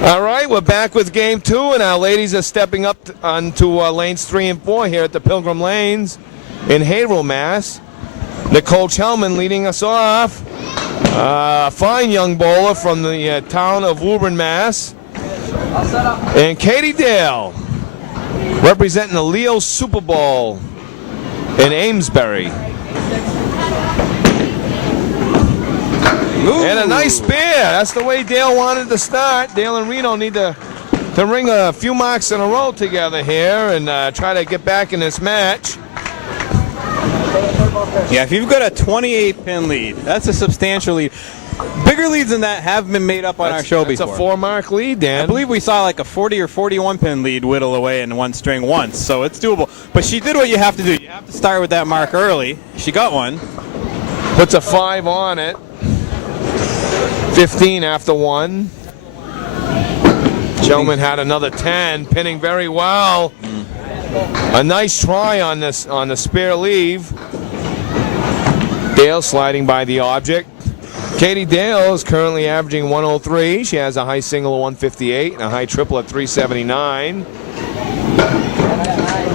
All right, we're back with game 2, and our ladies are stepping up onto lanes 3 and 4 here at the Pilgrim Lanes in Haverhill, Mass. Nicole Chelman leading us off. Fine young bowler from the town of Woburn, Mass. And Katie Dale representing the Leo Super Bowl in Amesbury. Ooh. And a nice spear. That's the way Dale wanted to start. Dale and Reno need to ring a few marks in a row together here and try to get back in this match. Yeah, if you've got a 28-pin lead, that's a substantial lead. Bigger leads than that have been made up on our show before. It's a 4-mark lead, Dan. I believe we saw like a 40 or 41-pin lead whittle away in one string once, so it's doable. But she did what you have to do. You have to start with that mark early. She got one. Puts a 5 on it. 15 after 1. Chelman had another 10, pinning very well. A nice try on the spare leave. Dale sliding by the object. Katie Dale is currently averaging 103. She has a high single of 158 and a high triple at 379.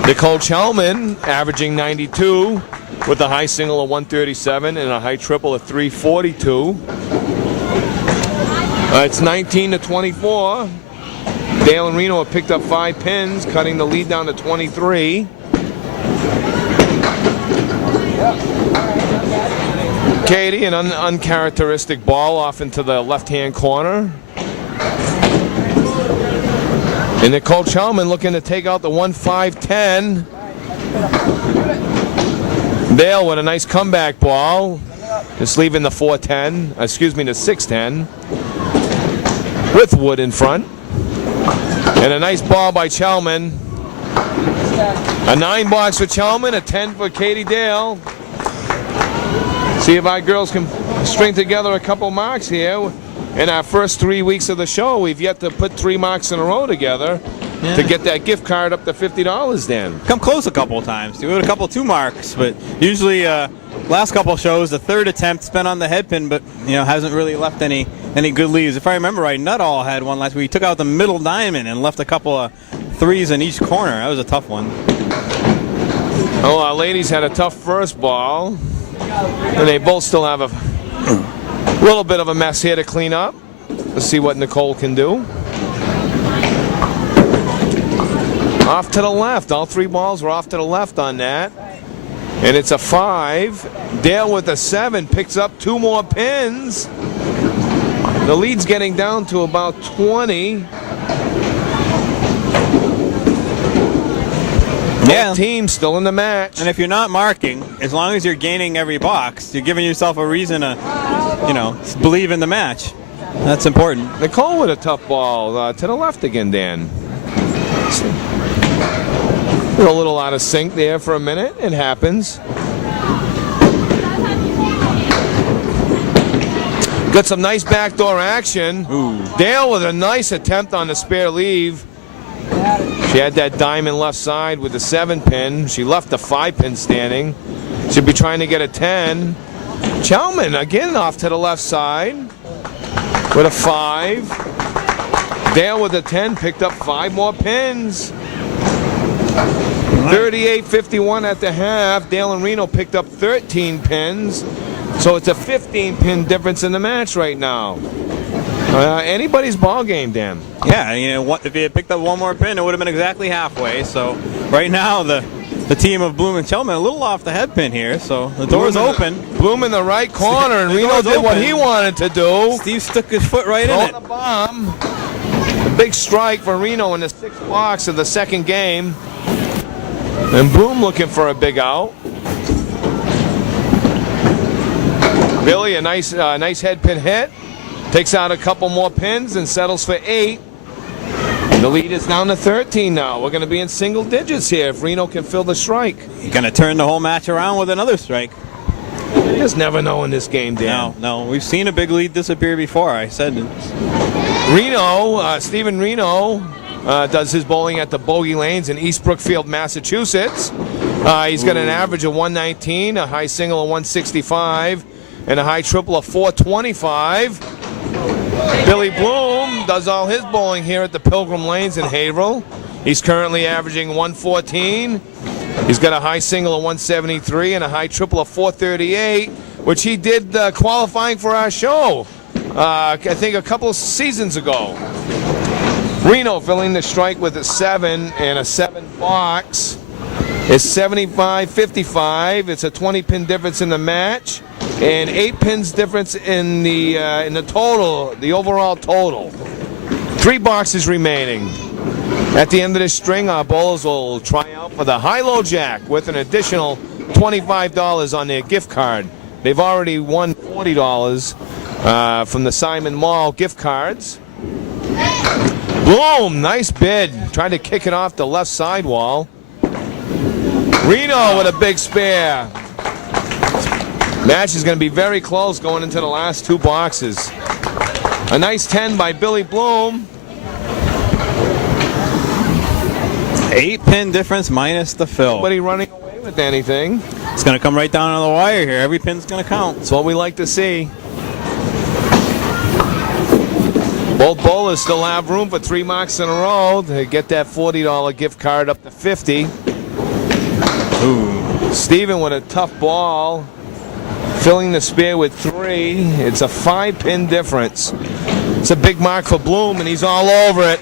Nicole Chelman averaging 92 with a high single of 137 and a high triple of 342. It's 19-24. Dale and Reno have picked up 5 pins, cutting the lead down to 23. Katie, an uncharacteristic ball off into the left-hand corner. And Nicole Chelman looking to take out the 1-5-10. Dale with a nice comeback ball. Just leaving the 4-10, excuse me, the 6-10. With Wood in front. And a nice ball by Chelman. A 9 box for Chelman, a 10 for Katie Dale. See if our girls can string together a couple marks here. In our first 3 weeks of the show, we've yet to put 3 marks in a row together to get that gift card up to $50, Dan. Come close a couple of times. We had a couple 2 marks, but usually last couple shows, the 3rd attempt spent on the headpin, but hasn't really left any good leaves. If I remember right, Nuttall had one last week. He took out the middle diamond and left a couple of 3s in each corner. That was a tough one. Oh, our ladies had a tough first ball, and they both still have a little bit of a mess here to clean up. Let's see what Nicole can do. Off to the left. All 3 balls were off to the left on that. And it's a 5. Dale with a 7 picks up 2 more pins. The lead's getting down to about 20. Both teams still in the match. And if you're not marking, as long as you're gaining every box, you're giving yourself a reason to, believe in the match. That's important. Nicole with a tough ball to the left again, Dan. We're a little out of sync there for a minute. It happens. Got some nice backdoor action. Ooh. Dale with a nice attempt on the spare leave. She had that diamond left side with the 7-pin. She left the 5-pin standing. She'll be trying to get a 10. Chelman again off to the left side with a 5. Dale with a 10 picked up 5 more pins. 38-51 at the half. Dale and Reno picked up 13 pins. So it's a 15-pin difference in the match right now. Anybody's ball game, Dan. Yeah, if you had picked up 1 more pin, it would have been exactly halfway. So right now, the team of Bloom and Chelman a little off the head pin here. So the door's open. Bloom in the right corner, and Reno did what he wanted to do. Steve stuck his foot right in it. A bomb. A big strike for Reno in the 6th box of the second game. And Bloom looking for a big out. Billy, a nice head pin hit. Takes out a couple more pins and settles for 8. The lead is down to 13 now. We're going to be in single digits here if Reno can fill the strike. You're going to turn the whole match around with another strike. You just never know in this game, Dan. No. We've seen a big lead disappear before, I said. Stephen Reno does his bowling at the Bogey Lanes in East Brookfield, Massachusetts. He's got an average of 119, a high single of 165, and a high triple of 425. Billy Bloom Bloom does all his bowling here at the Pilgrim Lanes in Haverhill. He's currently averaging 114. He's got a high single of 173 and a high triple of 438, which he did qualifying for our show, I think a couple of seasons ago. Reno filling the strike with a 7 and a 7 box. It's 75-55. It's a 20-pin difference in the match, and 8 pins difference in the total, the overall total. 3 boxes remaining. At the end of this string, our bowlers will try out for the high-low jack with an additional $25 on their gift card. They've already won $40 from the Simon Mall gift cards. Bloom, nice bid. Trying to kick it off the left sidewall. Reno with a big spare. Match is going to be very close going into the last 2 boxes. A nice 10 by Billy Bloom. 8-pin difference minus the fill. Nobody running away with anything. It's going to come right down on the wire here. Every pin's going to count. That's what we like to see. Both bowlers still have room for 3 marks in a row to get that $40 gift card up to 50. Ooh. Steven with a tough ball, filling the spare with 3. It's a 5-pin difference. It's a big mark for Bloom, and he's all over it.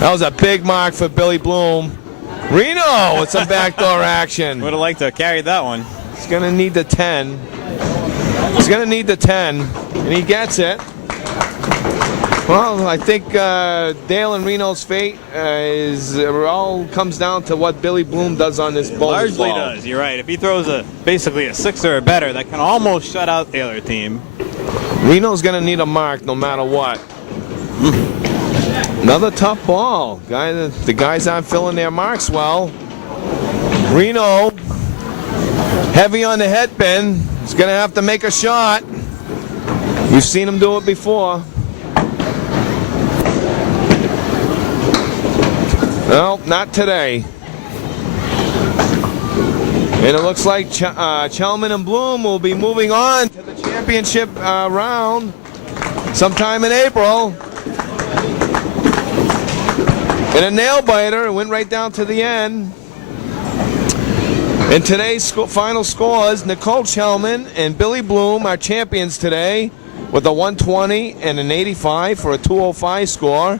That was a big mark for Billy Bloom. Reno with some backdoor action. Would have liked to have carried that one. He's going to need the 10. He's going to need the 10, and he gets it. Well, I think Dale and Reno's fate all comes down to what Billy Bloom does on this bowler's Largely ball. does. You're right. If he throws basically a 6 or better, that can almost shut out the other team. Reno's going to need a mark no matter what. Another tough ball. The guys aren't filling their marks well. Reno, heavy on the headpin. He's going to have to make a shot. You've seen him do it before. No, not today. And it looks like Chalman and Bloom will be moving on to the championship round sometime in April. And a nail biter, it went right down to the end. In today's final scores, Nicole Chalman and Billy Bloom are champions today with a 120 and an 85 for a 205 score.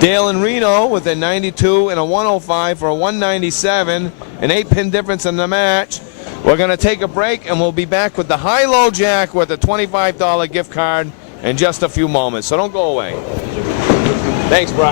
Dale and Reno with a 92 and a 105 for a 197, an 8-pin difference in the match. We're going to take a break, and we'll be back with the high-low jack with a $25 gift card in just a few moments. So don't go away. Thanks, Brian.